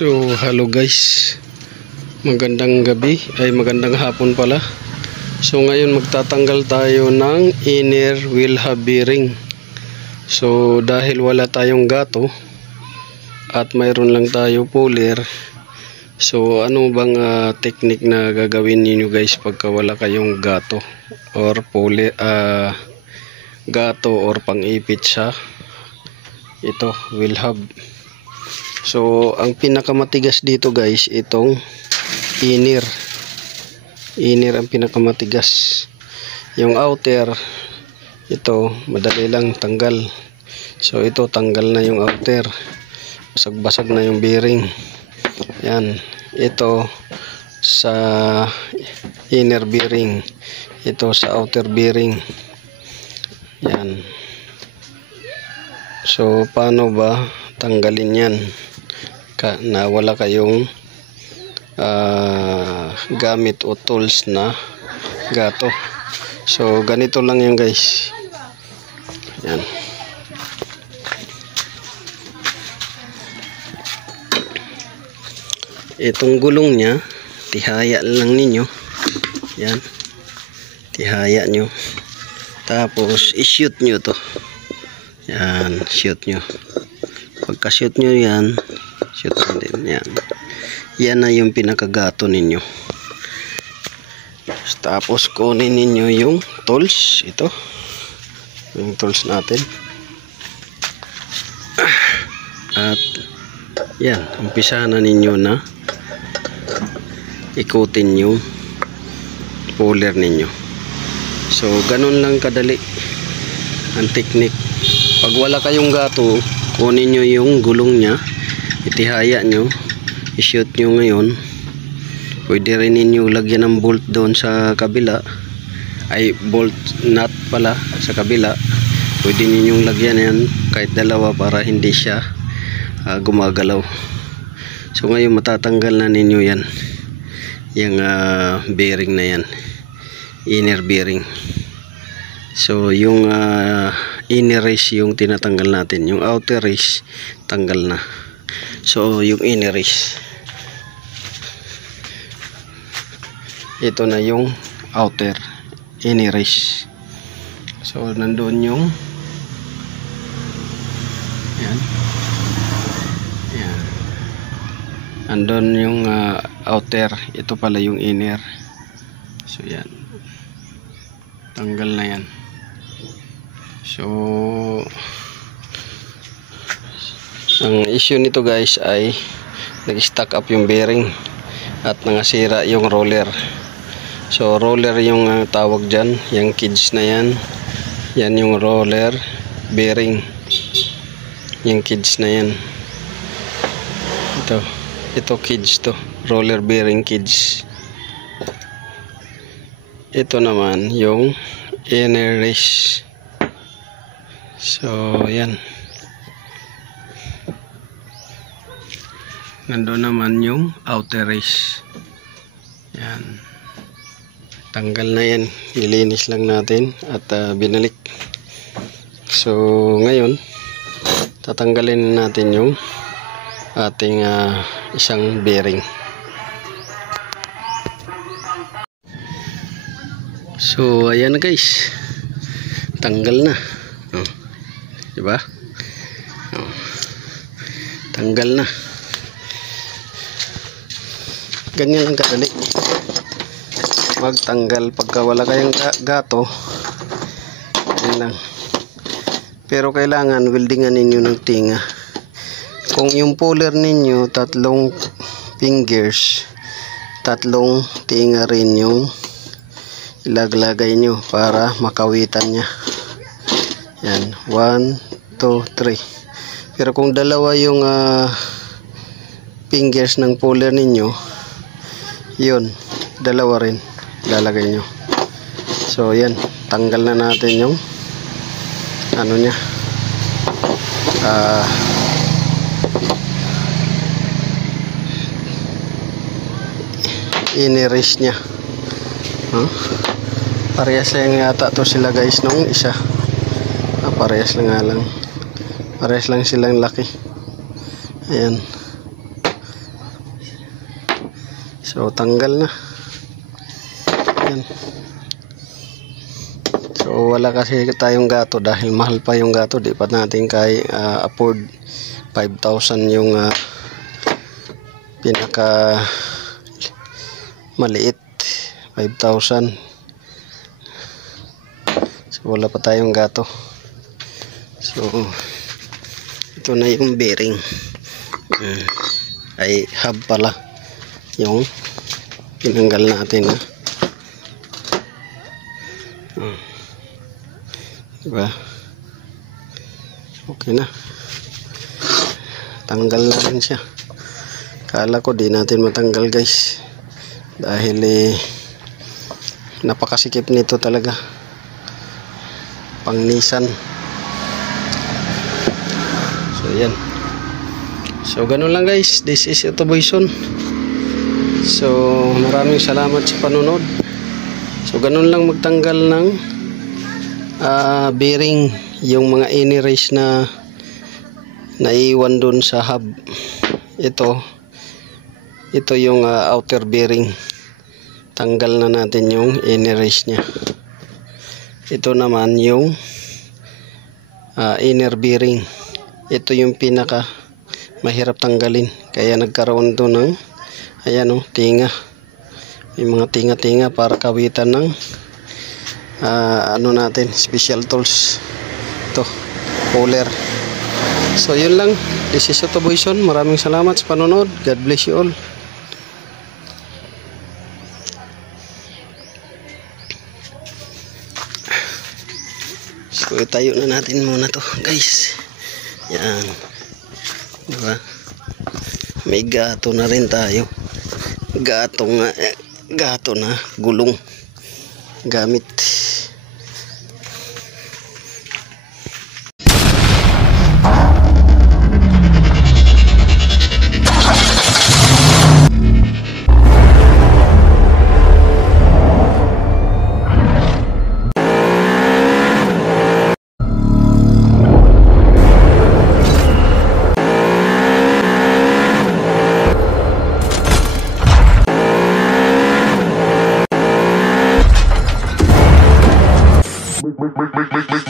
So, hello guys. Magandang gabi, ay magandang hapon pala. So, ngayon magtatanggal tayo ng inner wheel hub bearing. So, dahil wala tayong gato at mayroon lang tayo puller. So, ano bang technique na gagawin niyo guys pagka wala kayong gato or puller, gato or pang-ipit sa ito wheel hub. So, ang pinakamatigas dito guys, itong inner ang pinakamatigas. Yung outer, ito madali lang tanggal. So, ito tanggal na yung outer, basag-basag na yung bearing. Yan, ito sa inner bearing, ito sa outer bearing. Yan. So, paano ba tanggalin yan na wala kayong gamit o tools na gato? So, ganito lang yan guys. Yan. Itong gulong nya, tihaya lang ninyo. Yan. Tihaya nyo. Tapos, i-shoot nyo to. Yan, shoot nyo. Pagka shoot nyo yan, shoot nyo din yan. Yan na yung pinakagato ninyo. Tapos kunin ninyo yung tools. Ito. Yung tools natin. At yan, umpisa na ninyo na ikutin yung puller ninyo. So, ganun lang kadali ang technique. Pag wala kayong gato, kunin nyo yung gulong nya, itihaya nyo, i-shoot nyo ngayon. Pwede rin ninyo lagyan ng bolt doon sa kabila, ay bolt nut pala sa kabila. Pwede ninyong lagyan yan kahit dalawa para hindi siya gumagalaw. So ngayon matatanggal na ninyo yan, yung bearing na yan, inner bearing. So yung inner race yung tinatanggal natin, yung outer race tanggal na. So yung inner race, ito na yung outer inner race. So nandoon yung yan, yan, nandoon yung outer, ito pala yung inner. So yan, tanggal na yan. So, ang issue nito guys ay nag-stack up yung bearing at nangasira yung roller. So, roller yung tawag dyan, yung cage na yan. Yan yung roller bearing, yung cage na yan. Ito cage to, roller bearing cage. Ito naman yung inner race. So, yan. Nandoon naman yung outer race. Yan. Tanggal na yan. Ilinis lang natin at binalik. So, ngayon, tatanggalin natin yung ating isang bearing. So, ayan na guys. Tanggal na. Diba? Tanggal na. Ganyan ang kadali magtanggal pagka wala kayong gato. Yan lang. Pero kailangan weldingan ninyo ng tinga. Kung yung puller ninyo tatlong fingers, tatlong tinga rin yung ilaglagay nyo para makawitan nya. Yan, 1, 2, 3. Pero kung dalawa yung fingers ng puller ninyo, yun, dalawa rin lalagay nyo. So yan, tanggal na natin yung ano nya, inner-race nya. Parehas lang yata to sila guys nung isa. Parehas lang nga lang. Parehas lang silang laki. Ayan. So tanggal na. Yan. So wala kasi tayong gato dahil mahal pa yung gato, di pa natin afford. 5,000 yung pinaka maliit, 5,000. So wala pa tayong gato. So ito na yung bearing. Ay hub pala yung tinanggal natin. Diba? Okay na. Tanggal na rin siya. Kala ko di natin matanggal guys. Dahil napakasikip nito talaga. Pang Nissan. So yan. So ganun lang guys. This is Autoboyson. So maraming salamat sa panunod. So ganun lang magtanggal ng bearing, yung mga inner-race na naiwan dun sa hub. Ito yung outer bearing. Tanggal na natin yung inner race nya. Ito naman yung inner bearing. Ito yung pinaka mahirap tanggalin, kaya nagkaroon to ng ayan tinga. May mga tinga-tinga para kawitan ng ano natin, special tools. Ito puller. So yun lang. This is Autoboyson. Maraming salamat sa panonood. God bless you all. So itayo na natin muna to guys. Yan. Diba? May gato na rin tayo. Gato na gulong gamit. Make